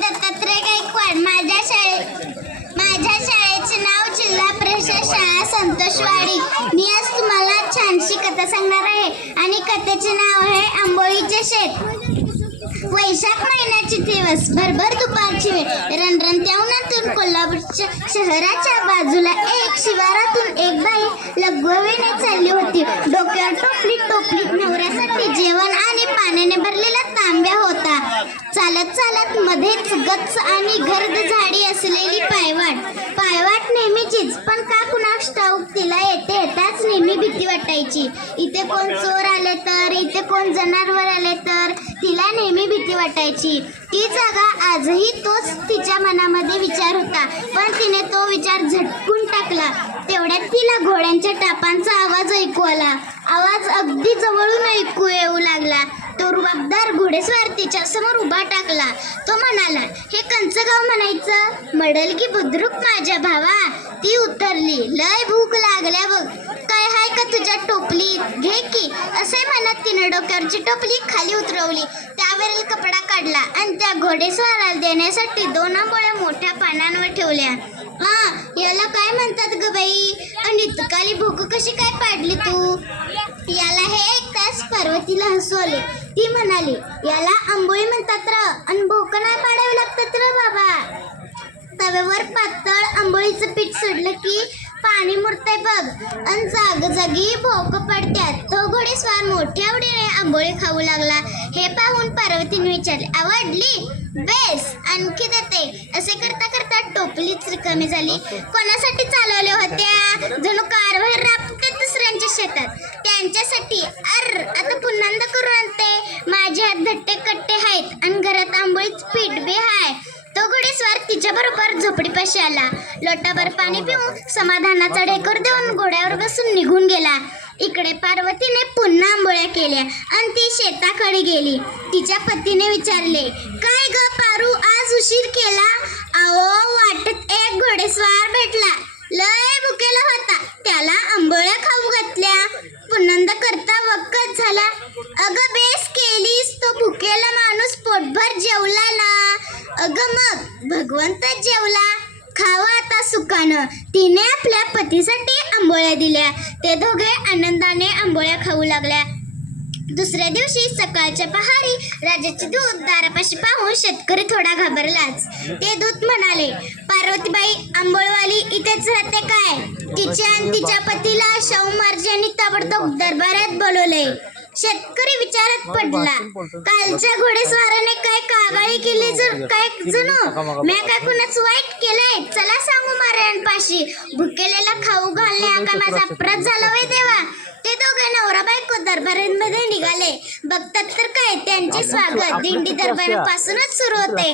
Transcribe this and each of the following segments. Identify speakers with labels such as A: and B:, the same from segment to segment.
A: दत्तात्रय गायकवाड माझ्या शाळेत माझ्या शाळेचे नाव जिल्हा परिषद शाळा संतोषवाडी. मी आज तुम्हाला छानशी कथा सांगणार आहे आणि कथेचे नाव आहे आंबोळीचे शेत. वैशाख महिन्याचे दिवस भरभर दुपारची वेळ. रणरणत्या उन्हातून कोल्हापूरच्या शहराच्या बाजूला एक शिवारातून एक बाई लघवीने चालली होती. डोक्यावर टोपली गच्च गर्द झाडी असलेली पायवाट. पायवाट नेहमीचीच पण का कुणाक ठाऊक तिला येते येताच नेहमी भीती वाटायची. इथे कोण चोर आले तर इथे कोण जनावर आले तर तिला नेहमी भीती वाटायची. ती जागा आजही तोच तिच्या मनामध्ये विचार होता पण तिने तो विचार झटकून टाकला. तेवढ्यात तिला घोड्यांच्या टापांचा आवाज ऐकू आला. आवाज अगदी जवळून ऐकू येऊ लागला. तो रुबाबदार घोडेस्वार तिच्या समोर उभा टाकला. तो म्हणाला हे कंच गाव म्हणायचं? मडल की बुद्रुक माझ्या भावा ती उतरली. लय भूक लागल्या बघ. काय हाय का तुझ्या टोपलीत? घे की. असे म्हणत तिने डोक्यावरची टोपली खाली उतरवली. त्यावरील कपडा काढला आणि त्या घोडेस्वाराला देण्यासाठी दोन आंबोळ्या मोठ्या पानांवर ठेवल्या. हा याला काय म्हणतात ग बाई? आणि इतकाली भूक कशी काय पाडली तू? याला तिला हसवले. ती म्हणाली याला आंबोळी म्हणतात र आणि भूक नाही लागतात र बाबा. तव्यावर पातळ आंबोळीचं पीठ सोडलं की पाणी मुरतंय बघ. आणि जागोजागी भोक पडत्यात. तो घोडेस्वार मोठ्या आवडीने आंबोळी खाऊ लागला. हे पाहून पार्वतीने विचारले आवडली? बेस आणखी देते. असे करता करता टोपलीच रिकामी झाली. कोणासाठी चालवल्या होत्या? जणू कारभार राबते दुसऱ्यांच्या शेतात. त्यांच्यासाठी अर घरात धट्टे कट्टे आहेत आणि घरात आंबोळीच पीठ बी हाय तो घोडेस्वार तिच्या बरोबर झोपडीपाशी आला लोटाभर पाणी पिऊन समाधानाचा ढेकर देऊन घोड्यावर बसून निघून गेला. इकडे पार्वतीने पुन्हा आंबोळ्या केल्या आणि ती शेताकडे गेली. तिच्या पतीने विचारले काय ग पारू आज उशीर केला? अहो वाटत एक घोडेस्वार भेटला लय भुकेला होता त्याला आंबोळ्या खाऊ घातल्या पुन्हा करता वक्कच झाला अगं बेस केलीस तो भुकेला माणूस पोटभर जेवला ना. अगं मग भगवंत जेवला. खावा आता सुखानं. तिने आपल्या पतीसाठी आंबोळ्या दिल्या. ते दोघे आनंदाने आंबोळ्या खाऊ लागल्या. दुसऱ्या दिवशी सकाळच्या पहारी राजाचे दूध दारापाशी पाहून शेतकरी थोडा घाबरलाच. ते दूध म्हणाले पार्वतीबाई आंबोळवाली इथेच राहते काय? तिच्या आणि तिच्या पतीला शाहू महाराजांनी ताबडतोब दरबारात बोलवले शेतकरी विचारात पडला. कालच्या घोडेस्वाराने काय कागाळी केली जर काय जणू? मी काय कुणाच वाईट केलंय? चला सांगू महाराजांपाशी भुकेलेला खाऊ घालणे हा काय माझा अपराध झाला वय देवा? ते दोघे नवरा बायको दरबारांमध्ये निघाले. बघतात तर काय? त्यांचे स्वागत. दिंडी दरबारापासूनच सुरू होते.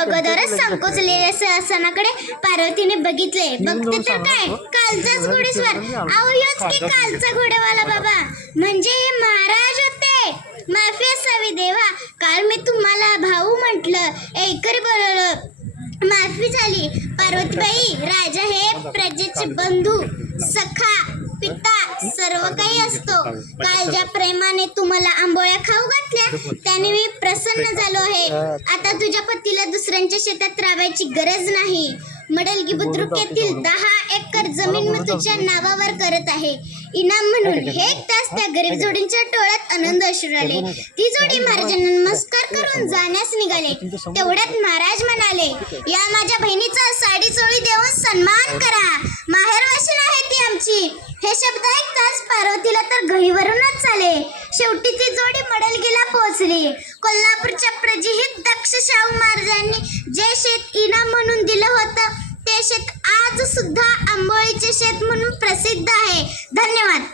A: अगोदरच संकोचलेल्या सिंहासनाकडे पार्वतीने बघितले. बघते तर काय? कालचाच घोडेस्वार. ह्योच की कालचा घोडेवाला बाबा. म्हणजे हे महाराज महाराज होते माफी असावी देवा. काल मी तुम्हाला भाऊ म्हटलं. ऐकरी बोलवलं माफी झाली. पार्वतीबाई राजा हे प्रजेचे बंधू सखा पिता सर्व काही असतो. काल ज्या प्रेमाने तुम्हाला आंबोळ्या खाऊ घातल्या त्याने मी प्रसन्न झालो आहे. आता तुझ्या पतीला दुसऱ्यांच्या शेतात राबायची गरज नाही. मडलगी बुद्रुक येथील दहा एकर जमीन मी तुझ्या नावावर करत आहे. इनाम म्हणून हे एक तास त्या गरीब जोडींच्या टोळ्यात आनंद अश्रू आले ती जोडी महाराजांना नमस्कार करून जाण्यास निघाले. तेवढ्यात महाराज म्हणाले या माझ्या बहिणीचा साडी चोळी देऊन सन्मान करा. माहेरवाशीन आहे ती आमची. हे शब्द ऐकताच पार्वतीला तर गहीवरूनच आले. शेवटी ती जोडी मडलगीला पोहोचली. कोल्हापूरच्या प्रजिहित दक्ष शाहू महाराजांनी जे शेत इनाम म्हणून दिलं होतं ते शेत आज सुद्धा आंबोळीचे शेत म्हणून प्रसिद्ध आहे. धन्यवाद.